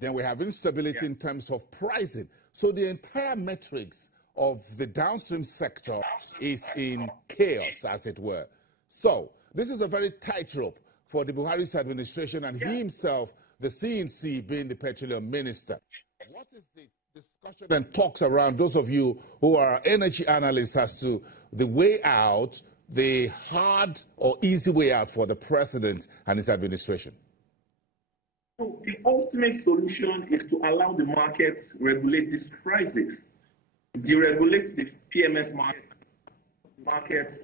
Then we have instability in terms of pricing. So the entire metrics of the downstream sector is in chaos, as it were. So this is a very tightrope for the Buhari's administration and he himself, the CNC, being the petroleum minister. What is the discussion and talks around those of you who are energy analysts as to the way out, the hard or easy way out for the president and his administration? So the ultimate solution is to allow the market regulate these prices, deregulate the PMS market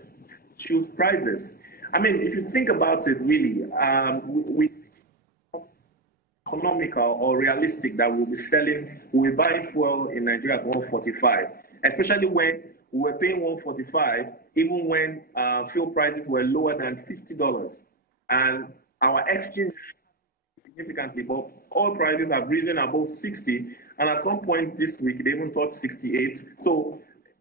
choose prices. I mean, if you think about it, really, we economical or realistic that we'll be buying fuel in Nigeria at 145, especially when we were paying 145, even when fuel prices were lower than $50, and our exchange significantly, but oil prices have risen above 60, and at some point this week they even touched 68. So,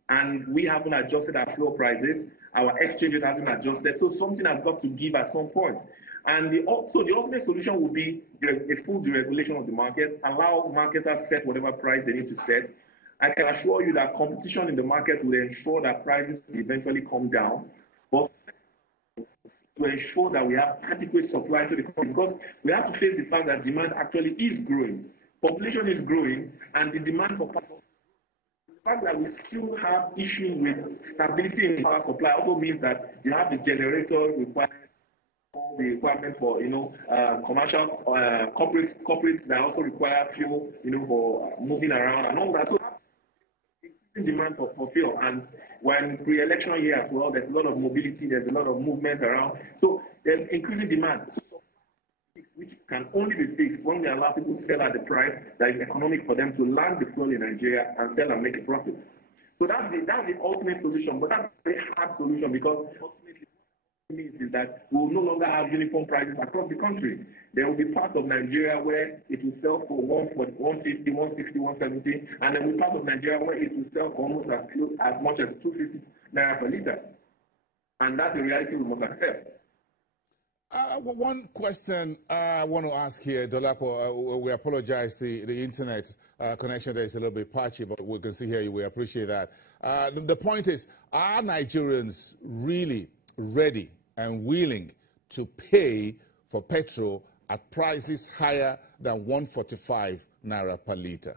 and we haven't adjusted our fuel prices, our exchange rate hasn't adjusted, so something has got to give at some point. And so the ultimate solution would be a full deregulation of the market, allow marketers set whatever price they need to set. I can assure you that competition in the market will ensure that prices will eventually come down, but to ensure that we have adequate supply to the country, because we have to face the fact that demand actually is growing. Population is growing, and the demand for power, the fact that we still have issues with stability in power supply also means that you have the generator requirement, the requirement for commercial corporates that also require fuel for moving around and all that. So increasing demand for fuel, and when pre-election year as well, there's a lot of mobility, there's a lot of movements around. So there's increasing demand, which can only be fixed when we allow people to sell at the price that is economic for them to land the fuel in Nigeria and sell and make a profit. So that's the ultimate solution, but that's a very hard solution, because ultimately means is that we will no longer have uniform prices across the country. There will be parts of Nigeria where it will sell for 150, 160, 170, and there will be parts of Nigeria where it will sell for almost as much as 250 naira per liter. And that's the reality we must accept. One question I want to ask here, Dolapo, we apologize, the internet connection there is a little bit patchy, but we can still hear you. We appreciate that. The point is, are Nigerians really ready and willing to pay for petrol at prices higher than 145 naira per liter?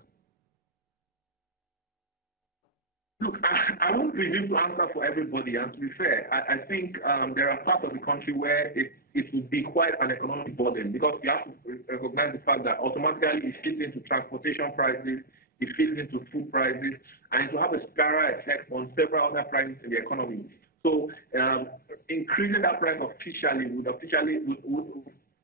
Look, I won't presume to answer for everybody, and to be fair, I think there are parts of the country where it would be quite an economic burden, because you have to recognize the fact that automatically it fits into transportation prices, it fits into food prices, and it will have a spiral effect on several other prices in the economy. So increasing that price officially would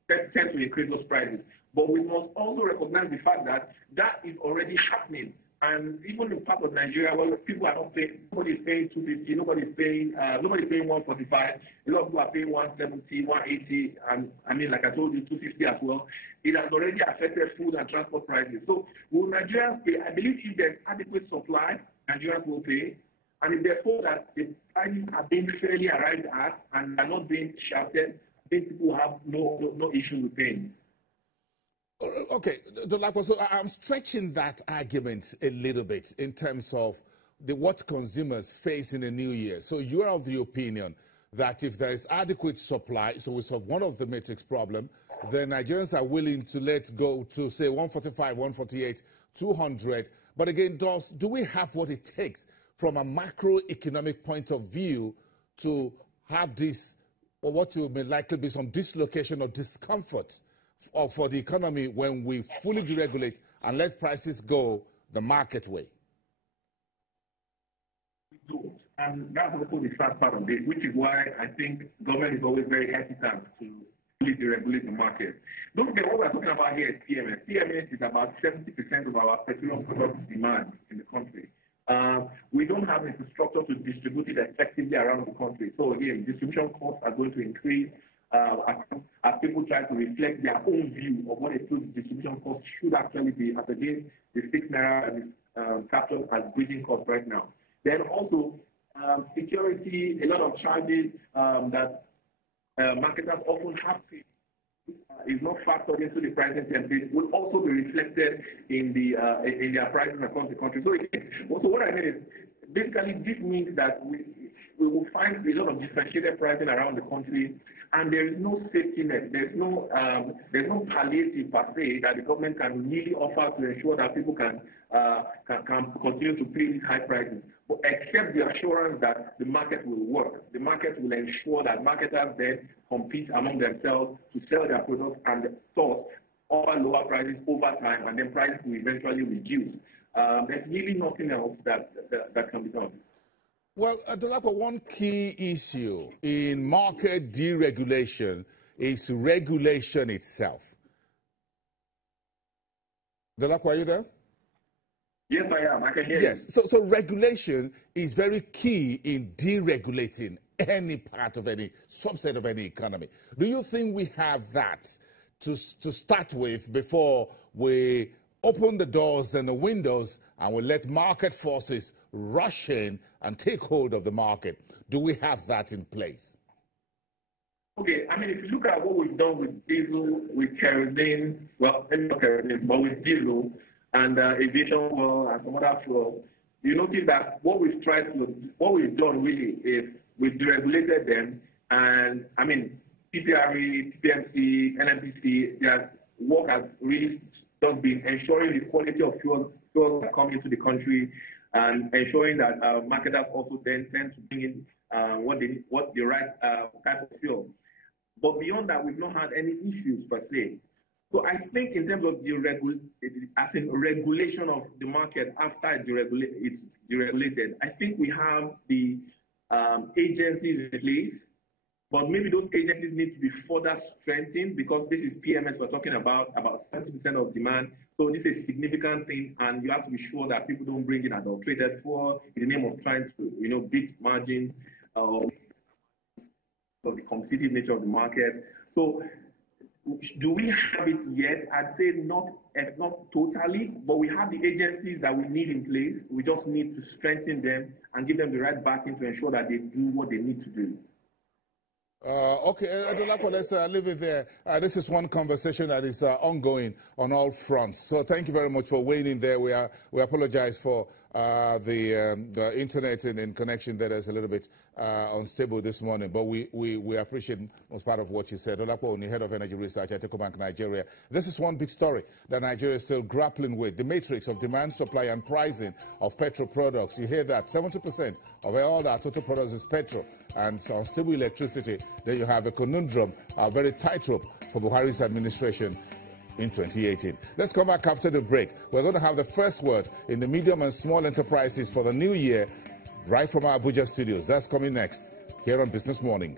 tend to increase those prices. But we must also recognize the fact that that is already happening. And even in part of Nigeria, where people are not paying, nobody is paying 250, nobody is paying 145. A lot of people are paying 170, 180, and I mean, like I told you, 250 as well. It has already affected food and transport prices. So will Nigerians pay? I believe if there's adequate supply, Nigerians will pay. And if they're told that the prices are being fairly arrived at and are not being shouted, I think people have no issue with paying. Okay, Dolapo, so I'm stretching that argument a little bit in terms of what consumers face in the new year. So you're of the opinion that if there is adequate supply, so we solve one of the matrix problem, then Nigerians are willing to let go to, say, 145, 148, 200. But again, do we have what it takes from a macroeconomic point of view to have this, or what may likely be some dislocation or discomfort for the economy when we fully deregulate and let prices go the market way? We do. And that's also the sad part of it, which is why I think government is always very hesitant to fully deregulate the market. Don't forget, what we're talking about here is PMS. PMS is about 70% of our petroleum products demand in the country. We don't have infrastructure to distribute it effectively around the country. So again, distribution costs are going to increase as people try to reflect their own view of what a true distribution cost should actually be, as against the 6 naira and is captured as bridging cost right now. Then also security, a lot of charges that marketers often have to is not factored into the pricing template will also be reflected in their prices across the country. So what I mean is, basically, this means that we will find a lot of differentiated pricing around the country, and there is no safety net. There's no palliative per se that the government can really offer to ensure that people can continue to pay these high prices, but except the assurance that the market will work. The market will ensure that marketers then compete among themselves to sell their products and source or lower prices over time, and then prices will eventually reduce. There's really nothing else that can be done. Well, Dolapo, one key issue in market deregulation is regulation itself. Dolapo, are you there? Yes, I am. I can hear you. Yes. So regulation is very key in deregulating any part of any subset of any economy. Do you think we have that to start with before we open the doors and the windows and we let market forces rush in and take hold of the market? Do we have that in place? Okay, I mean, if you look at what we've done with diesel, with kerosene, well, not kerosene, but with diesel and aviation fuel and some other fuel, you notice that what we've done really is we've deregulated them, and I mean, PPRE, PPMC, NMPC, their work has really just been ensuring the quality of fuels that come into the country, and ensuring that marketers also then tend to bring in what the right type of fuel. But beyond that, we've not had any issues per se. So I think in terms of regulation of the market after it's deregulated, I think we have the agencies in place, but maybe those agencies need to be further strengthened, because this is PMS we're talking about 70% of demand. So this is a significant thing, and you have to be sure that people don't bring in adulterated fuel in the name of trying to, beat margins of the competitive nature of the market. So do we have it yet? I'd say not totally, but we have the agencies that we need in place. We just need to strengthen them and give them the right backing to ensure that they do what they need to do. Okay, Dolapo, let's leave it there. This is one conversation that is ongoing on all fronts. So thank you very much for weighing in there. We apologize for the internet and connection that is a little bit unstable this morning, but we appreciate most part of what you said. Dolapo, head of energy research at Ecobank Nigeria. This is one big story that Nigeria is still grappling with: the matrix of demand, supply, and pricing of petrol products. You hear that 70% of all our total products is petrol and unstable electricity. Then you have a conundrum, a very tightrope for Buhari's administration in 2018. Let's come back after the break. We're going to have the first word in the medium and small enterprises for the new year, right from our Abuja studios. That's coming next here on Business Morning.